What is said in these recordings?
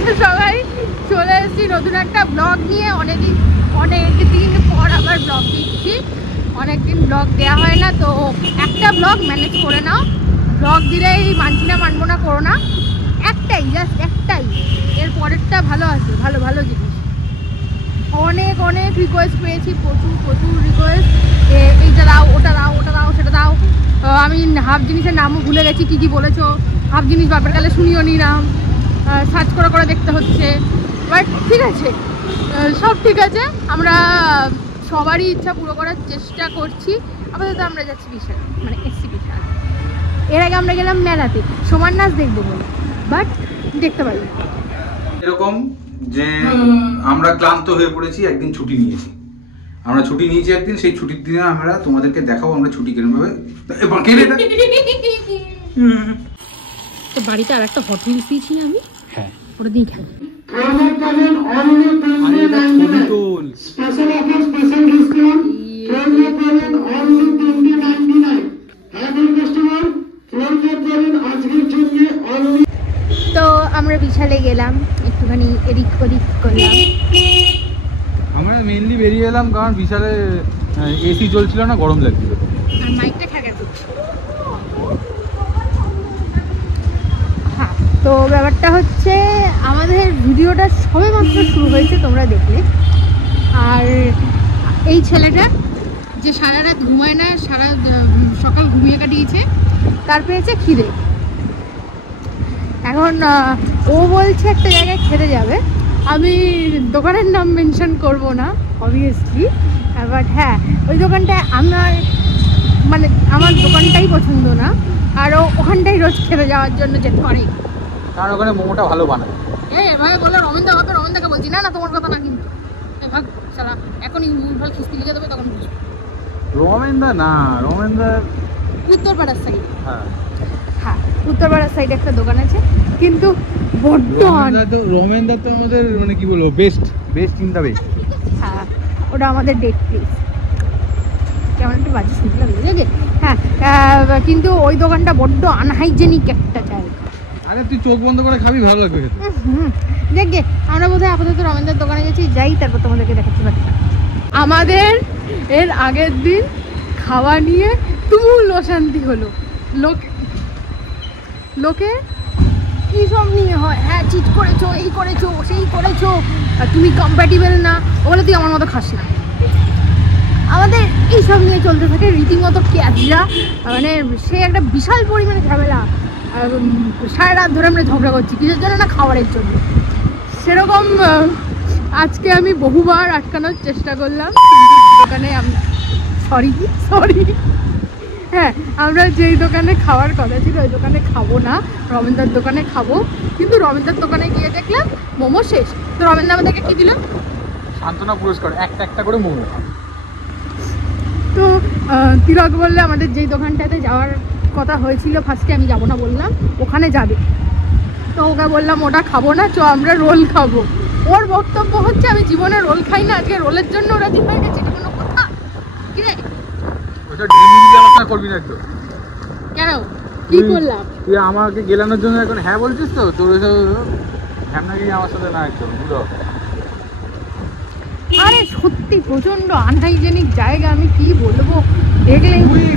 আছে সবাই? চলে এসেছি নতুন একটা ব্লগ নিয়ে। অনেকদিন পর আবার ব্লগ দিচ্ছি। অনেকদিন ব্লগ দেওয়া হয় না, তো একটা ব্লগ ম্যানেজ করে নাও। ব্লগ দিলেই মানছি না মানবো না করো না, একটাই, জাস্ট একটাই। এর পরেরটা ভালো আছে, ভালো ভালো জিনিস। অনেক রিকোয়েস্ট পেয়েছি, প্রচুর রিকোয়েস্ট। এইটা দাও, ওটা দাও, ওটা দাও, সেটা দাও। আমি হাফ জিনিসের নামও ভুলে গেছি, কী বলেছো। হাফ জিনিস বাপের কালে শুনিও নি নাম, সার্চ করে দেখতে হচ্ছে। বাট ঠিক আছে, সব ঠিক আছে। আমরা সবারই ইচ্ছা পুরো করার চেষ্টা করছি। আপাতত আমরা যাচ্ছি বিশাল, মানে এসছি বিশাল। এর আগে আমরা গেলাম মেলাতে সমান নাচ দেখবো বলে, বাট দেখতে পারি এরকম যে আমরা ক্লান্ত হয়ে পড়েছি, একদিন ছুটি নিয়েছি। আমরা ছুটি নিয়েছি একদিন, সেই ছুটির দিনে আমরা তোমাদেরকে দেখাবো আমরা ছুটি কেন ভাবে। তো বাড়িতে আর একটা হট হুইলস দিয়েছি না আমি, হ্যাঁ ওটা দিয়ে খেলো। তো আমরা বিশালে গেলাম, একটুখানি এদিক ওদিক করলাম। আমরা মেইনলি বেরিয়ে এলাম কারণ বিশালে এসি চলছিল না, গরম লাগছিল। আর মাইকটা খ্যাকা করছে। হ্যাঁ, তো ব্যাপারটা হচ্ছে আমাদের ভিডিওটা সবেমাত্র শুরু হয়েছে, তোমরা দেখলে। আর এই ছেলেটা যে সারা রাত ঘুমায় না, সারা সকাল ঘুমিয়ে কাটিয়েছে, তার পেয়েছে খিদে। এখন ও বলছে একটা জায়গায় খেতে যাবে। আমি দোকানের নাম মেনশন করব না অবভিয়াসলি, বাট হ্যাঁ, ওই দোকানটায় আমার দোকানটাই পছন্দ না, আর ওখানটাই রোজ খেতে যাওয়ার জন্য যেতে পারে। কারণ ওখানে মোমোটা ভালো বানায়। ভাই বললো রমেনদা হবে, রমেনদাকে বলছি না তোমার কথা না, কিন্তু ভাগ সারা এখনই ভুলভাল খিস্তি লিখে দেবে, তখন বুঝবে। রমেনদা উত্তরপাড়ার সাইড। হ্যাঁ, উত্তরপাড়ার সাইডে একটা দোকান আছে, কিন্তু বড্ড রমেনদা তো আমাদের মানে কি বলবো, বেস্ট ইন দ্য বেস্ট। হ্যাঁ, ওটা আমাদের ডেট প্লেস। কেমন একটা বাজে শুনতে লাগলো যে। হ্যাঁ, কিন্তু ওই দোকানটা বড্ড আনহাইজেনিক একটা জায়গা। আরে তুই চোখ বন্ধ করে খাবি, ভালো লাগবে খেতে। দেখে আমরা বোধহয় আপাতত রমেনদার দোকানে গেছি, যাই তারপর তোমাদেরকে দেখাচ্ছি বাকিটা। আমাদের এর আগের দিন খাওয়া নিয়ে তুমুল অশান্তি হলো। লোকে কী সব নিয়ে হয়, হ্যাঁ চিট করেছো, এই করেছো, সেই করেছো, আর তুমি কম্প্যাটিবল না, ওগুলো তুই আমার মতো খাস না। আমাদের এইসব নিয়ে চলতে থাকে রীতিমতো ক্যাজরা, মানে সে একটা বিশাল পরিমাণে ঝামেলা। সারা রাত ধরে আমরা ঝগড়া করছি কিসের জন্য না, খাবারের জন্য। সেরকম আজকে আমি বহুবার আটকানোর চেষ্টা করলাম দোকানে। আমি সরি হ্যাঁ, আমরা যেই দোকানে খাওয়ার কথা ছিল ওই দোকানে খাবো না, রমেনদার দোকানে খাবো। কিন্তু রমেনদার দোকানে গিয়ে দেখলাম মোমো শেষ। তো রমেনদা আমাদেরকে কি দিল? সান্ত্বনা পুরস্কার, একটা করে মোমো। তো তিলক বললে আমাদের যেই দোকানটাতে যাওয়ার কথা হয়েছিল ফার্স্টে, আমি যাবো না বললাম, ওখানে যাবে। তো ওকে বললাম ওটা খাবো না, আমরা রোল খাবো। ওর বক্তব্য হচ্ছে আমি জীবনে রোল খাই না, আজকে রোলের জন্য ওরা রাজি হয়ে গেছে। এটা কোনো কথা? কি রে, করবি না একটু? কেন, কি করলাম? তুই আমাকে গেলানোর জন্য এখন হ্যাঁ বলছিস তো? তোর হ্যাঁ আমার সাথে না একটু বুঝলো। আরে সত্যি প্রচন্ড আনহাইজেনিক জায়গা, আমি কি বলবো। দেখলে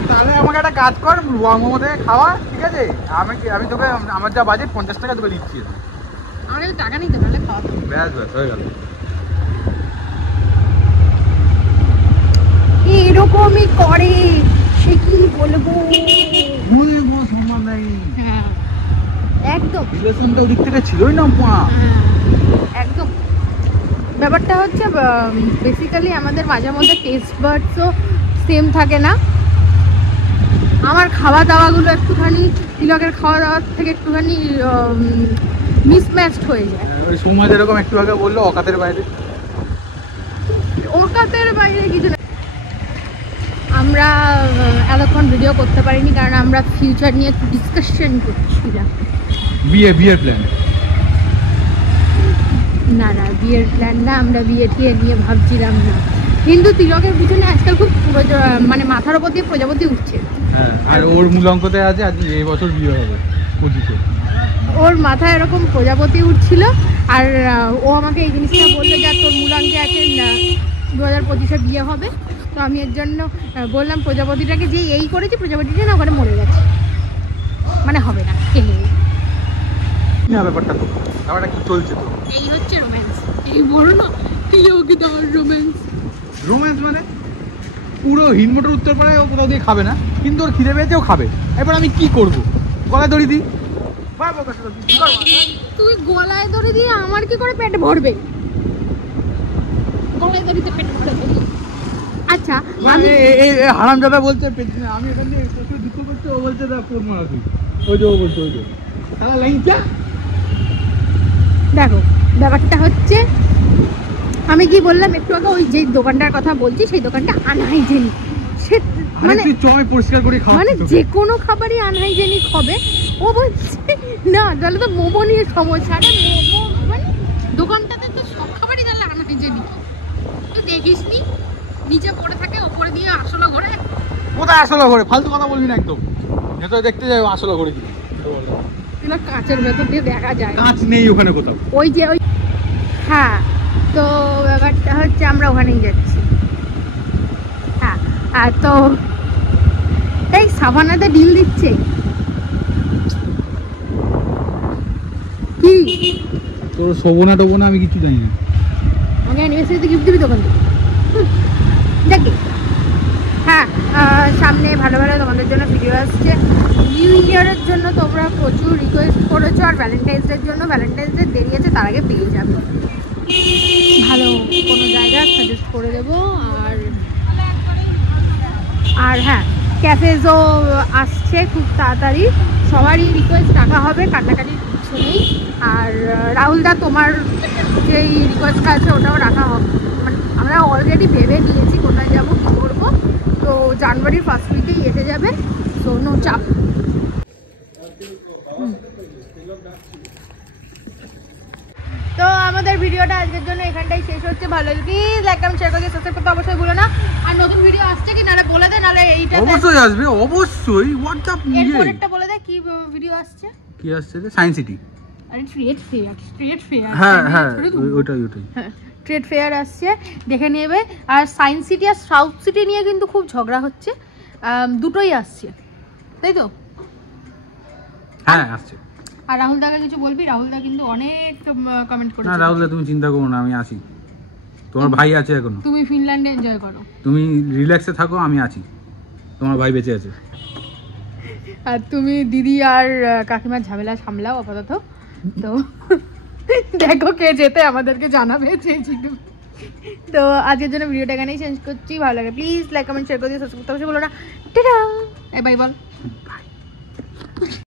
তাহলে আমাকে একটা কাজ কর, মোমো থেকে খাওয়া, ঠিক আছে? আমি তোকে আমার যা বাজেট 50 টাকা তোকে দিচ্ছি। আমাকে টাকা নিতে পারলে খাওয়া, ব্যাস হয়ে গেল। এরকমই করে, সে কি বলবো। হ্যাঁ একদম, রিলেশনটা ওদিক থেকে ছিলই না। একদম। ব্যাপারটা হচ্ছে বেসিক্যালি আমাদের মাঝে মধ্যে টেস্ট বাডসও সেম থাকে না। আমার খাওয়া দাওয়াগুলো একটুখানি তিলকের খাওয়া দাওয়ার থেকে একটুখানি মিসম্যাচড হয়ে যায়। ওই সমাজ এরকম একটু আগে বললো অকাতের বাইরে। ওকাতের বাইরে কিছু না। আমরা এতক্ষণ ভিডিও করতে পারিনি কারণ আমরা ফিউচার নিয়ে একটু ডিসকাশন করছিলাম। বিয়ের প্ল্যান না, বিয়ের প্ল্যান না, আমরা বিয়ে টিয়ে নিয়ে ভাবছিলাম না। কিন্তু তিলকের পিছনে আজকাল খুব মানে মাথার ওপর দিয়ে প্রজাপতি উঠছে। হ্যাঁ, আর ওর মূল অঙ্কতে আছে আজ এই বছর বিয়ে হবে 25-এ। ওর মাথায় এরকম প্রজাপতি উঠছিল, আর ও আমাকে এই জিনিসটা বললো যে তোর মুলাঙ্কে আছে 2025-এ বিয়ে হবে। তো আমি এর জন্য বললাম প্রজাপতিটাকে যে এই করেছি, প্রজাপতিটা না ওখানে মরে গেছে, মানে হবে না। ব্যাপারটা তো ব্যাপারটা কি চলছে তো? এই হচ্ছে রোম্যান্স, এই বড় না তিলকি দেওয়ার রোম্যান্স। রোম্যান্স মানে পুরো হিনমোটর উত্তরপাড়ায় ও কোথাও দিয়ে খাবে না, কিন্তু ওর খিদে পেয়েছে ও খাবে। এবার আমি কি করব? গলায় দড়ি দিই? তুই গলায় দড়ি দিয়ে আমার কি করে পেট ভরবে? গলায় দড়িতে পেট ভরে দেবে। আচ্ছা আমি হারামজাদা বলছে আমি এখান থেকে প্রচুর দুঃখ করছে, ও বলছে দা ফোন মারা তুই। ওই যে ও বলছে ওই যে তাহলে লাইনটা দেখো, ব্যাপারটা হচ্ছে আমি কি বললাম একটু আগে, ওই যে দোকানটার কথা বলছি সেই দোকানটা আনহাইজেনিক। সে মানে তুই চয় পরিষ্কার করে খাওয়া, মানে যে কোনো খাবারই আনহাইজেনিক হবে। ও বলছে না তাহলে তো মোমো নিয়ে সমস্যা। আরে মোমো মানে দোকানটাতে তো সব খাবারই তাহলে আনহাইজেনিক। তুই দেখিস নি নিচে পড়ে থাকে, ওপরে দিয়ে আসলে ঘরে। কোথায় আসলে ঘরে? ফালতু কথা বলবি না একদম। ভেতরে দেখতে যাই আসলে ঘরে কি এগুলো কাঁচের ভেতর দিয়ে দেখা যায়, কাঁচ নেই ওখানে কোথাও। ওই যে ওই হ্যাঁ। তো ব্যাপারটা হচ্ছে আমরা ওখানেই যাচ্ছি। হ্যাঁ, আর তো এই সাভানাতে ডিল দিচ্ছে কি? তোর শোভনা টোবনা আমি কিছু জানি না। আমাকে অ্যানিভার্সারিতে গিফট দিবি দোকান থেকে? দেখি। হ্যাঁ, সামনে ভালো ভালো তোমাদের জন্য ভিডিও আসছে। নিউ ইয়ারের জন্য তোমরা প্রচুর রিকোয়েস্ট করেছো, আর ভ্যালেন্টাইন্স ডের জন্য, ভ্যালেন্টাইন্স ডে দেরি আছে, তার আগে পেয়ে যাবে। ভালো কোনো জায়গা সাজেস্ট করে দেবো। আর হ্যাঁ, ক্যাফেজও আসছে খুব তাড়াতাড়ি, সবারই রিকোয়েস্ট রাখা হবে, কাটাকাটির কিছু নেই। আর রাহুলদা তোমার যেই রিকোয়েস্টটা আছে ওটাও রাখা হবে। মানে আমরা অলরেডি ভেবে নিয়েছি কোথায় যাবো, কী করবো। তো জানুয়ারির ফার্স্ট উইকেই এসে যাবে, সো নো চাপ। তো আমাদের ভিডিওটা আজকের জন্য এখানটাই শেষ হচ্ছে। ভালো লাগলে প্লিজ লাইক কমেন্ট শেয়ার করে সাবস্ক্রাইব করতে অবশ্যই ভুলো না। আর নতুন ভিডিও আসছে কি না বলে দে, নাহলে এইটা অবশ্যই আসবে, অবশ্যই। হোয়াটসঅ্যাপ এরপরেরটা বলে দে কি ভিডিও আসছে। কি আসছে রে? Science city. আরে ট্রেড ফেয়ার। হ্যাঁ হ্যাঁ, ওটাই। হ্যাঁ, ট্রেড ফেয়ার আসছে, দেখে নেবে। আর সায়েন্স সিটি আর সাউথ সিটি নিয়ে কিন্তু খুব ঝগড়া হচ্ছে, দুটোই আসছে, তাই তো? হ্যাঁ আসছে। আর রাহুল দাকে কিছু বলবি? রাহুল দা কিন্তু অনেক কমেন্ট করেছে। না রাহুল দা তুমি চিন্তা করো না, আমি আসি। তোমার ভাই আছে এখনো, তুমি ফিনল্যান্ডে এনজয় করো, তুমি রিল্যাক্সে থাকো, আমি আছি। তোমার ভাই বেঁচে আছে। আর তুমি দিদি আর কাকিমার ঝামেলা সামলাও আপাতত। তো দেখো কে যেতে আমাদেরকে জানাবে চেয়েছিল। তো আজকের জন্য ভিডিওটা এখানেই শেষ করছি। ভালো লাগে প্লিজ লাইক কমেন্ট শেয়ার করে দিও, সাবস্ক্রাইব করতে বলো না। টাটা, বাই বল।